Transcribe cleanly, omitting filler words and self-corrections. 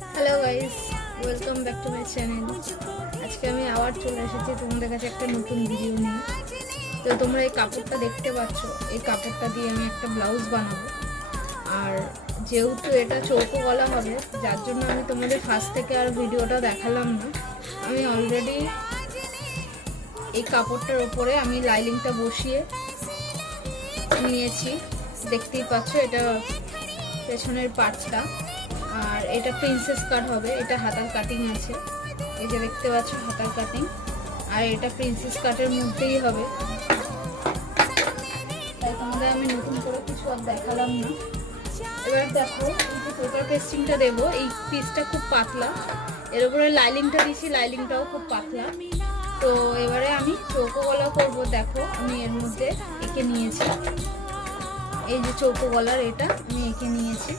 Hello guys, welcome back to my channel. আজকে আমি আবার চলে এসেছি তোমাদের কাছে একটা নতুন ভিডিও নিয়ে। তো তোমরা এই কাপড়টা দেখতে পাচ্ছ, এই কাপড়টা দিয়ে আমি একটা ব্লাউজ বানাবো। আর যেহেতু এটা চৌকো গলা হবে, যার জন্য আমি তোমাদের ফার্স্ট থেকে আর ভিডিওটা দেখালাম না। আমি অলরেডি এই কাপড়টার ওপরে আমি লাইনিংটা বসিয়ে নিয়েছি, দেখতেই পাচ্ছ। এটা পেছনের পার্টটা, আর এটা প্রিন্সেস কাট হবে। এটা হাতার কাটিং আছে, এই যে দেখতে পাচ্ছ হাতার কাটিং। আর এটা প্রিন্সেস কাটের মধ্যেই হবে, তাই তোমাদের আমি নতুন করে কিছু আর দেখালাম না। এবার দেখো, এই যে পেপার পেস্টিংটা দেবো, এই পিসটা খুব পাতলা, এর উপরে লাইনিংটা দিয়েছি, লাইনিংটাও খুব পাতলা। তো এবারে আমি চৌকো গলা করবো। দেখো আমি এর মধ্যে এঁকে নিয়েছি, এই যে চৌকো গলার এটা আমি এঁকে নিয়েছি।